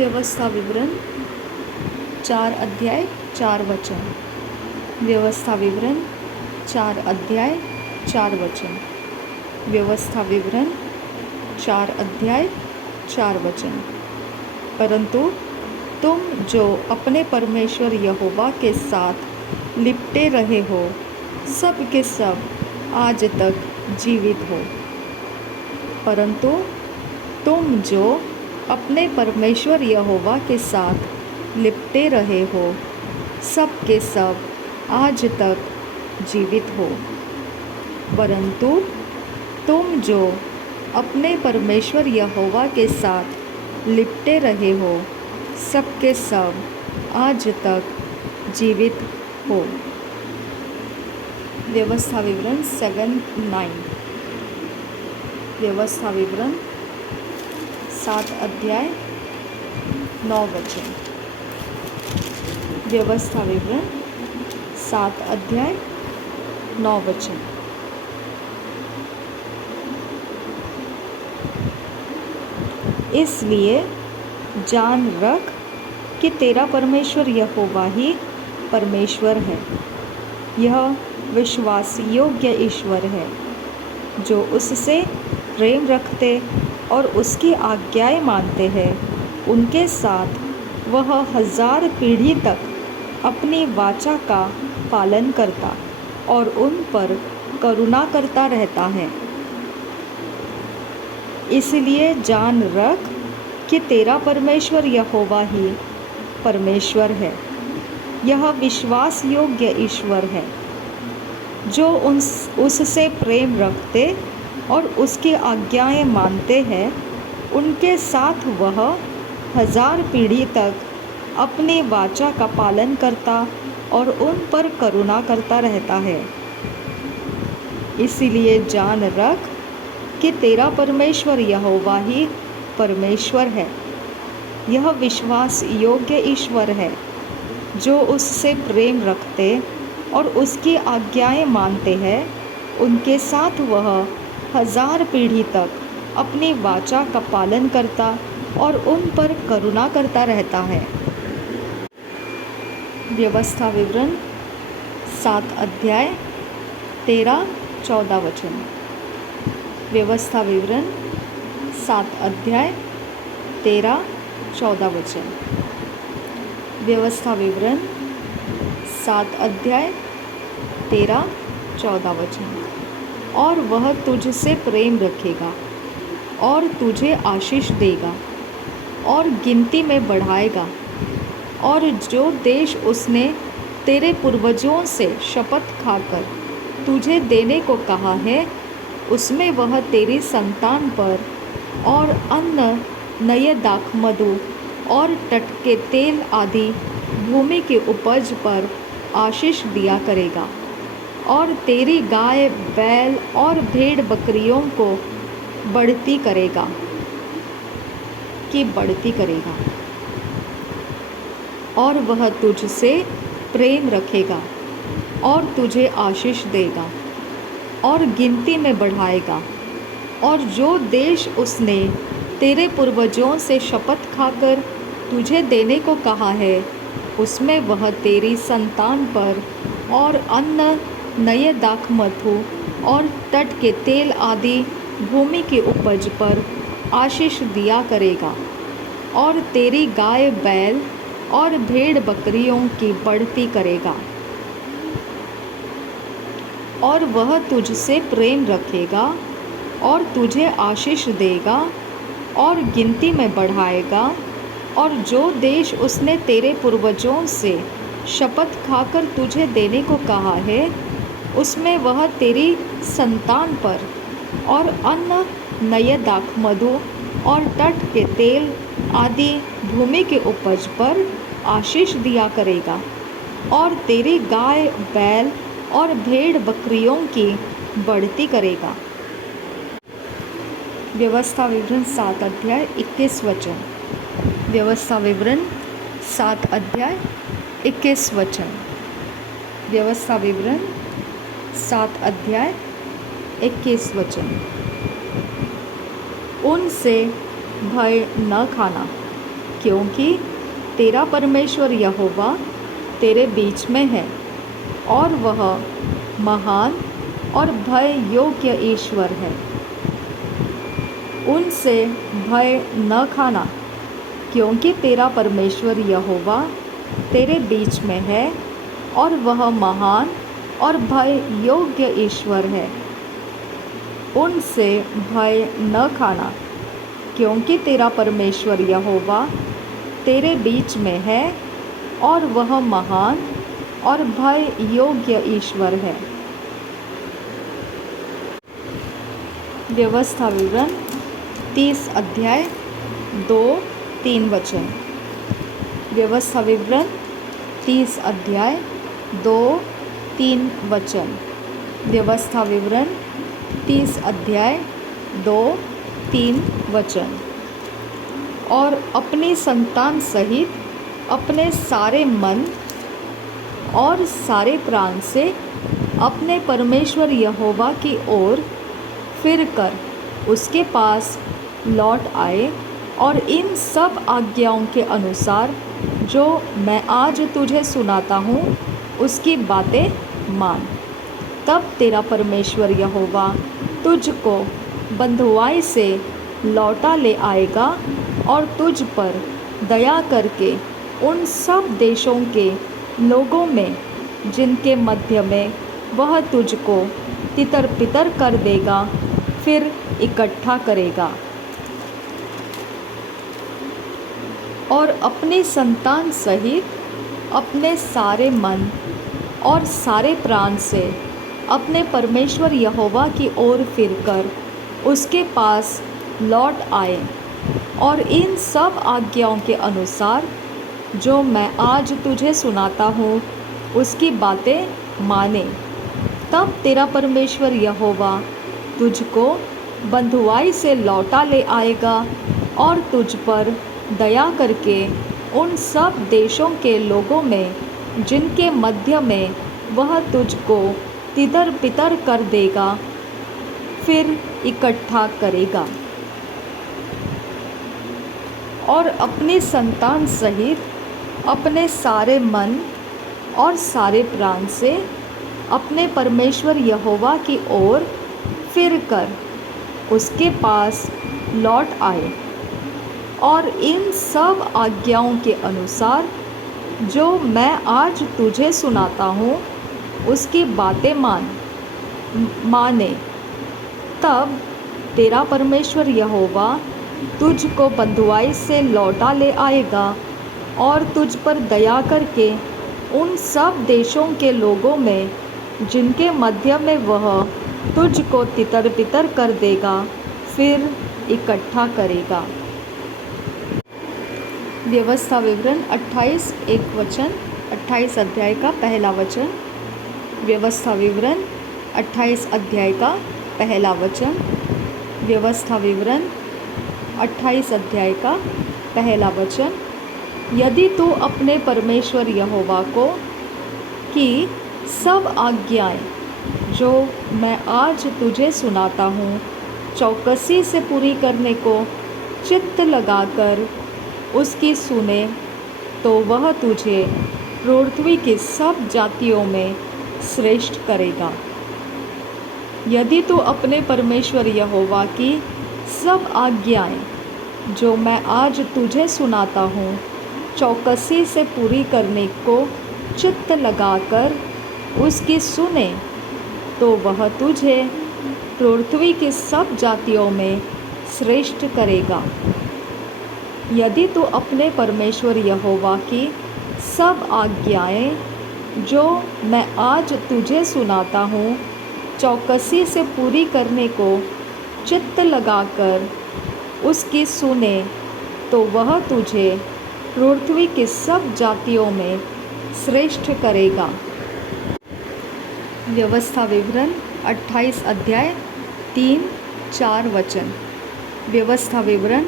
व्यवस्था विवरण 4 अध्याय 4 वचन। व्यवस्था विवरण 4 अध्याय 4 वचन। व्यवस्था विवरण 4 अध्याय 4 वचन। परंतु तुम जो अपने परमेश्वर यहोवा के साथ लिपटे रहे हो, सब के सब आज तक जीवित हो। परंतु तुम जो अपने परमेश्वर यहोवा के साथ लिपटे रहे हो, सब के सब आज तक जीवित हो। परंतु तुम जो अपने परमेश्वर यहोवा के साथ लिपटे रहे हो, सब के सब आज तक जीवित हो। व्यवस्था विवरण 7-9। व्यवस्था विवरण 7 अध्याय 9 वचन। व्यवस्था विवरण 7 अध्याय 9 वचन। इसलिए जान रख कि तेरा परमेश्वर यहोवा ही परमेश्वर है। यह विश्वास योग्य ईश्वर है, जो उससे प्रेम रखते और उसकी आज्ञाएं मानते हैं, उनके साथ वह 1000 पीढ़ी तक अपनी वाचा का पालन करता और उन पर करुणा करता रहता है। इसलिए जान रख कि तेरा परमेश्वर यहोवा ही परमेश्वर है। यह विश्वास योग्य ईश्वर है, जो उससे प्रेम रखते और उसकी आज्ञाएं मानते हैं, उनके साथ वह 1000 पीढ़ी तक अपनी वाचा का पालन करता और उन पर करुणा करता रहता है। इसलिए जान रख कि तेरा परमेश्वर यहोवा ही परमेश्वर है। यह विश्वास योग्य ईश्वर है, जो उससे प्रेम रखते और उसकी आज्ञाएं मानते हैं, उनके साथ वह 1000 पीढ़ी तक अपनी वाचा का पालन करता और उन पर करुणा करता रहता है। व्यवस्था विवरण 7 अध्याय 13-14 वचन। व्यवस्था विवरण 7 अध्याय 13-14 वचन। व्यवस्था विवरण 7 अध्याय 13-14 वचन। और वह तुझसे प्रेम रखेगा और तुझे आशीष देगा और गिनती में बढ़ाएगा, और जो देश उसने तेरे पूर्वजों से शपथ खाकर तुझे देने को कहा है, उसमें वह तेरी संतान पर और अन्न, नए दाखमधु और टटके तेल आदि भूमि की उपज पर आशीष दिया करेगा, और तेरी गाय, बैल और भेड़ बकरियों को बढ़ती करेगा। और वह तुझसे प्रेम रखेगा और तुझे आशीष देगा और गिनती में बढ़ाएगा, और जो देश उसने तेरे पूर्वजों से शपथ खाकर तुझे देने को कहा है, उसमें वह तेरी संतान पर और अन्न, नए दाखमधु और तट के तेल आदि भूमि की उपज पर आशीष दिया करेगा, और तेरी गाय, बैल और भेड़ बकरियों की बढ़ती करेगा। और वह तुझसे प्रेम रखेगा और तुझे आशीष देगा और गिनती में बढ़ाएगा, और जो देश उसने तेरे पूर्वजों से शपथ खाकर तुझे देने को कहा है, उसमें वह तेरी संतान पर और अन्न, नए दाखमधु और तट के तेल आदि भूमि के उपज पर आशीष दिया करेगा, और तेरी गाय, बैल और भेड़ बकरियों की बढ़ती करेगा। व्यवस्था विवरण 7 अध्याय 21 वचन। व्यवस्था विवरण 7 अध्याय 21 वचन। व्यवस्था विवरण 7 अध्याय 21 वचन। उनसे भय न खाना, क्योंकि तेरा परमेश्वर यहोवा तेरे बीच में है और वह महान और भय योग्य ईश्वर है। उनसे भय न खाना, क्योंकि तेरा परमेश्वर यहोवा तेरे बीच में है और वह महान और भय योग्य ईश्वर है। उनसे भय न खाना, क्योंकि तेरा परमेश्वर यहोवा तेरे बीच में है और वह महान और भय योग्य ईश्वर है। व्यवस्था विवरण 30 अध्याय 2-3 वचन। व्यवस्था विवरण 30 अध्याय 2-3 वचन। व्यवस्था विवरण 30 अध्याय 2-3 वचन। और अपनी संतान सहित अपने सारे मन और सारे प्राण से अपने परमेश्वर यहोवा की ओर फिरकर उसके पास लौट आए और इन सब आज्ञाओं के अनुसार जो मैं आज तुझे सुनाता हूँ उसकी बातें मान। तब तेरा परमेश्वर यहोवा तुझको बंधुआई से लौटा ले आएगा और तुझ पर दया करके उन सब देशों के लोगों में जिनके मध्य में वह तुझको तितर बितर कर देगा फिर इकट्ठा करेगा। और अपनी संतान सहित अपने सारे मन और सारे प्राण से अपने परमेश्वर यहोवा की ओर फिरकर उसके पास लौट आए और इन सब आज्ञाओं के अनुसार जो मैं आज तुझे सुनाता हूँ उसकी बातें माने। तब तेरा परमेश्वर यहोवा तुझको बंधुआई से लौटा ले आएगा और तुझ पर दया करके उन सब देशों के लोगों में जिनके मध्य में वह तुझको तितर बितर कर देगा फिर इकट्ठा करेगा। और अपनी संतान सहित अपने सारे मन और सारे प्राण से अपने परमेश्वर यहोवा की ओर फिरकर उसके पास लौट आए और इन सब आज्ञाओं के अनुसार जो मैं आज तुझे सुनाता हूँ उसकी बातें माने। तब तेरा परमेश्वर यहोवा तुझको बंधुआई से लौटा ले आएगा और तुझ पर दया करके उन सब देशों के लोगों में जिनके मध्य में वह तुझको तितर बितर कर देगा फिर इकट्ठा करेगा। व्यवस्था विवरण 28 वचन 28 अध्याय का पहला वचन। व्यवस्था विवरण 28 अध्याय का पहला वचन। व्यवस्था विवरण 28 अध्याय का पहला वचन। यदि तू अपने परमेश्वर यहोवा को की सब आज्ञाएं जो मैं आज तुझे सुनाता हूँ चौकसी से पूरी करने को चित्त लगाकर उसकी सुने तो वह तुझे पृथ्वी की सब जातियों में श्रेष्ठ करेगा। यदि तू अपने परमेश्वर यहोवा की सब आज्ञाएं जो मैं आज तुझे सुनाता हूँ चौकसी से पूरी करने को चित्त लगाकर उसकी सुने तो वह तुझे पृथ्वी की सब जातियों में श्रेष्ठ करेगा। यदि तू अपने परमेश्वर यहोवा की सब आज्ञाएं जो मैं आज तुझे सुनाता हूँ चौकसी से पूरी करने को चित्त लगाकर उसकी सुने तो वह तुझे पृथ्वी की सब जातियों में श्रेष्ठ करेगा। व्यवस्था विवरण 28 अध्याय 3-4 वचन। व्यवस्था विवरण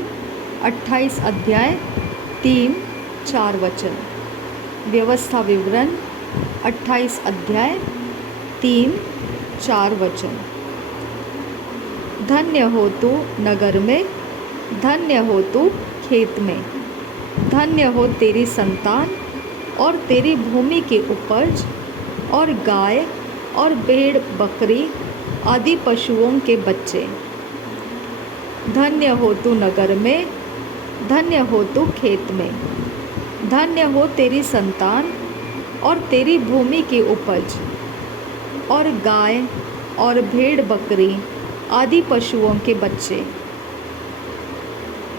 28 अध्याय 3-4 वचन। व्यवस्था विवरण 28 अध्याय 3-4 वचन। धन्य हो तू नगर में, धन्य हो तू खेत में, धन्य हो तेरी संतान और तेरी भूमि की उपज और गाय और भेड़ बकरी आदि पशुओं के बच्चे। धन्य हो तू नगर में, धन्य हो तू खेत में। धन्य हो तेरी संतान और तेरी भूमि की उपज और गाय और भेड़ बकरी आदि पशुओं के बच्चे।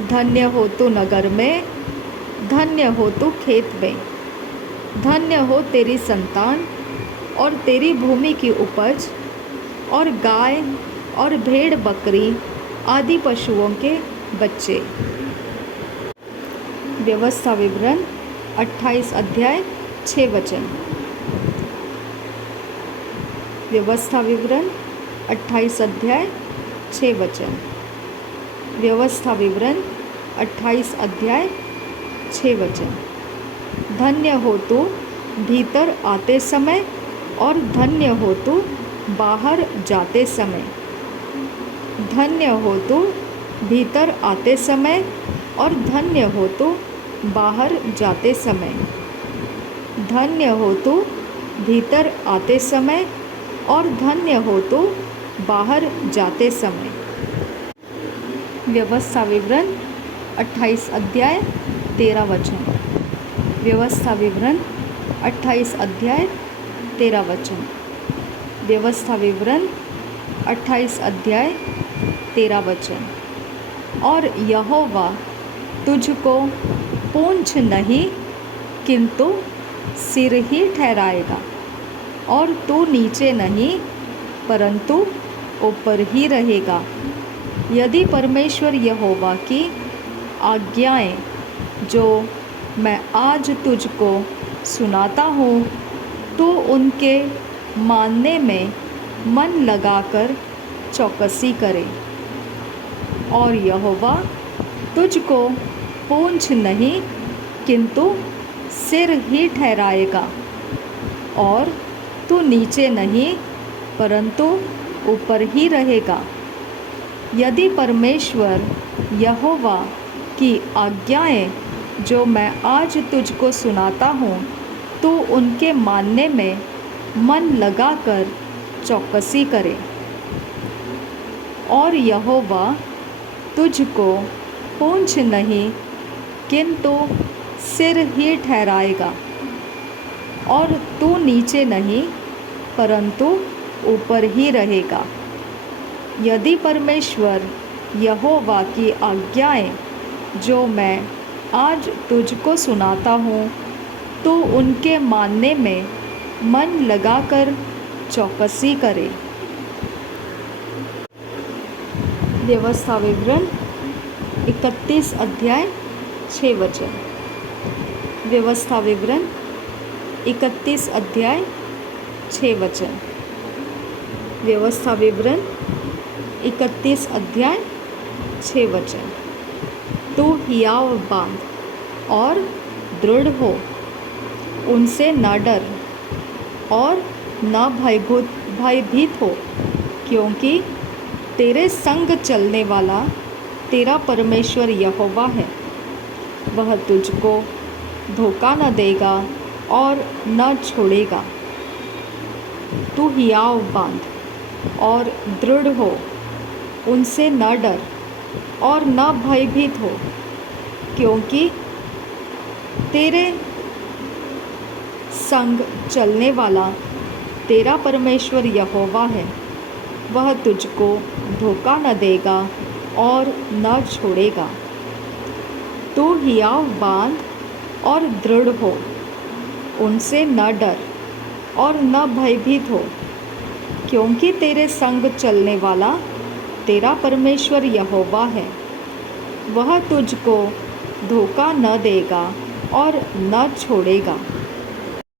धन्य हो तू नगर में, धन्य हो तू खेत में। धन्य हो तेरी संतान और तेरी भूमि की उपज और गाय और भेड़ बकरी आदि पशुओं के बच्चे। व्यवस्था विवरण 28 अध्याय 6 वचन। व्यवस्था विवरण 28 अध्याय 6 वचन। व्यवस्था विवरण 28 अध्याय 6 वचन। धन्य हो तू भीतर आते समय और धन्य हो तू बाहर जाते समय। धन्य हो तू भीतर आते समय और धन्य हो तू बाहर जाते समय। धन्य हो तू भीतर आते समय और धन्य हो तू बाहर जाते समय। व्यवस्था विवरण 28 अध्याय 13 वचन। व्यवस्था विवरण 28 अध्याय 13 वचन। व्यवस्था विवरण 28 अध्याय 13 वचन। और यहोवा तुझको पूँछ नहीं किंतु सिर ही ठहराएगा, और तू नीचे नहीं परंतु ऊपर ही रहेगा। यदि परमेश्वर यहोवा की आज्ञाएं जो मैं आज तुझको सुनाता हूँ तो उनके मानने में मन लगाकर चौकसी करे। और यहोवा तुझको पूँछ नहीं किंतु सिर ही ठहराएगा, और तू नीचे नहीं परंतु ऊपर ही रहेगा। यदि परमेश्वर यहोवा की आज्ञाएं जो मैं आज तुझको सुनाता हूँ तो उनके मानने में मन लगाकर चौकसी करे। और यहोवा तुझको पूँछ नहीं किंतु सिर ही ठहराएगा, और तू नीचे नहीं परंतु ऊपर ही रहेगा। यदि परमेश्वर यहोवा की आज्ञाएं जो मैं आज तुझको सुनाता हूँ तो उनके मानने में मन लगाकर चौकसी करे। व्यवस्था विवरण 31 अध्याय 6 वचन। व्यवस्था विवरण 31 अध्याय 6 वचन। व्यवस्था विवरण 31 अध्याय 6 वचन। तू हियाव बांध और दृढ़ हो, उनसे न डर और न भयभीत हो, क्योंकि तेरे संग चलने वाला तेरा परमेश्वर यहोवा है। वह तुझको धोखा न देगा और न छोड़ेगा। तू हियाव बांध और दृढ़ हो, उनसे न डर और न भयभीत हो, क्योंकि तेरे संग चलने वाला तेरा परमेश्वर यहोवा है। वह तुझको धोखा न देगा और न छोड़ेगा। तू हियाव बांध और दृढ़ हो, उनसे न डर और न भयभीत हो, क्योंकि तेरे संग चलने वाला तेरा परमेश्वर यहोवा है। वह तुझको धोखा न देगा और न छोड़ेगा।